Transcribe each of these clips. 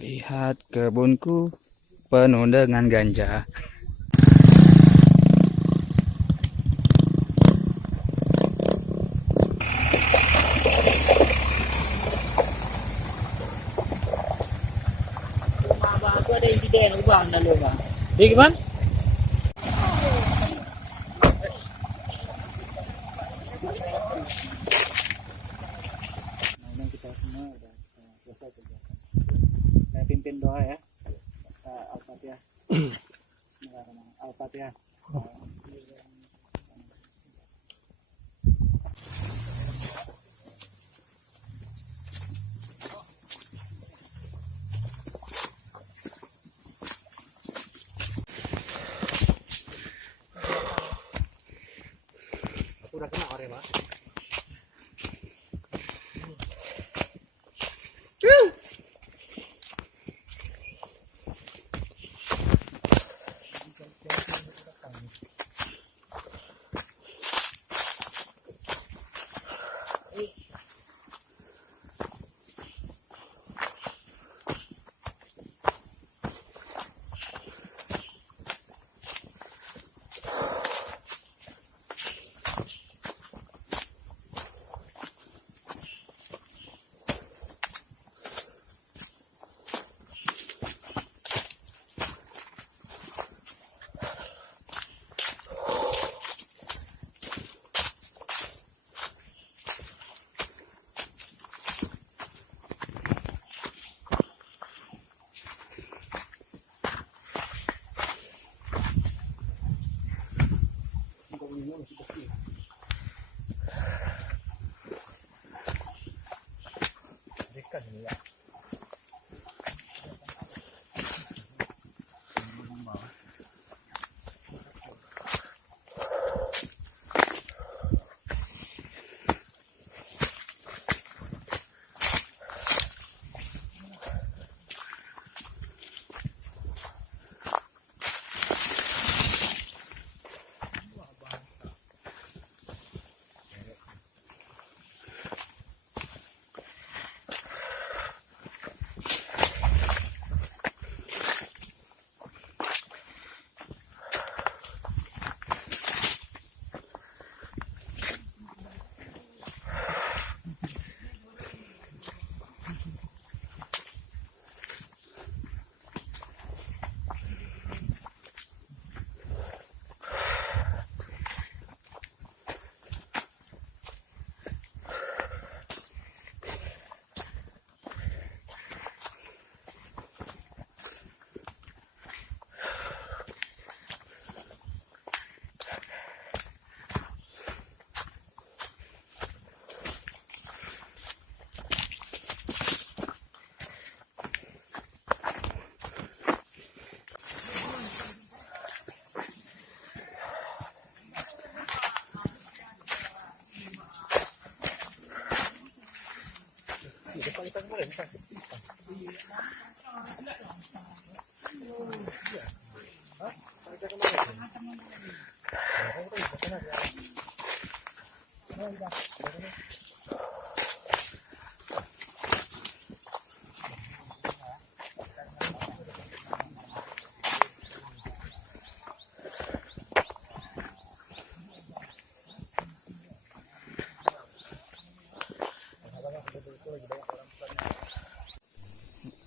Lihat kebunku penuh dengan ganja. Aku ada insiden ubah lalu bang. Di gimana? Kita semua udah selesai kerja. Saya pimpin doa ya. Al-Fatihah. Al-Fatihah. Aku udah kena ore, Pak.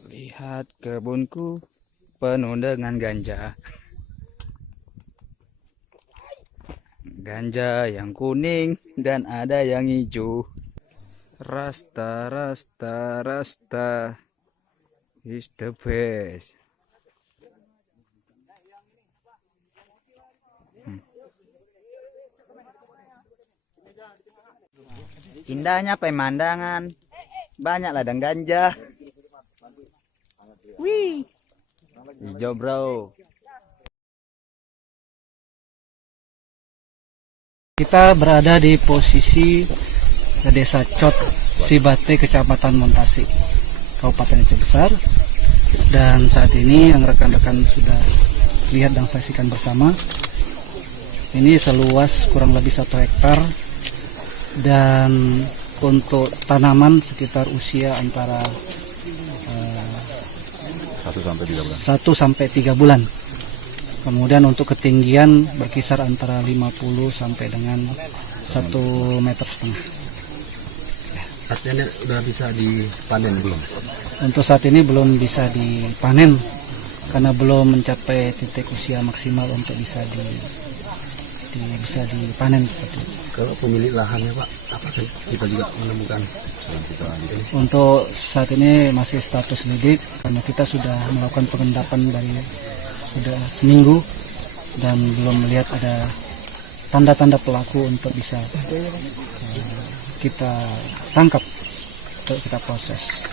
Lihat kebunku penuh dengan ganja. Ganja yang kuning dan ada yang hijau. Rasta, rasta, rasta is the best. Indahnya pemandangan, banyak ladang ganja. Wih, hijau bro. Kita berada di posisi Desa Cot Sibate, Kecamatan Montasi, Kabupaten Aceh Besar. Dan saat ini yang rekan-rekan sudah lihat dan saksikan bersama, ini seluas kurang lebih 1 hektar, dan untuk tanaman sekitar usia antara 1 sampai 3 bulan. 1 sampai 3 bulan. Kemudian untuk ketinggian berkisar antara 50 sampai dengan 1,5 meter. Artinya udah bisa dipanen belum? Untuk saat ini belum bisa dipanen karena belum mencapai titik usia maksimal untuk bisa dipanen seperti itu. Kalau pemilik lahannya Pak, apakah kita juga menemukan? Untuk saat ini masih status lidik karena kita sudah melakukan pengendapan dari sudah seminggu dan belum melihat ada tanda-tanda pelaku untuk bisa kita tangkap untuk kita proses.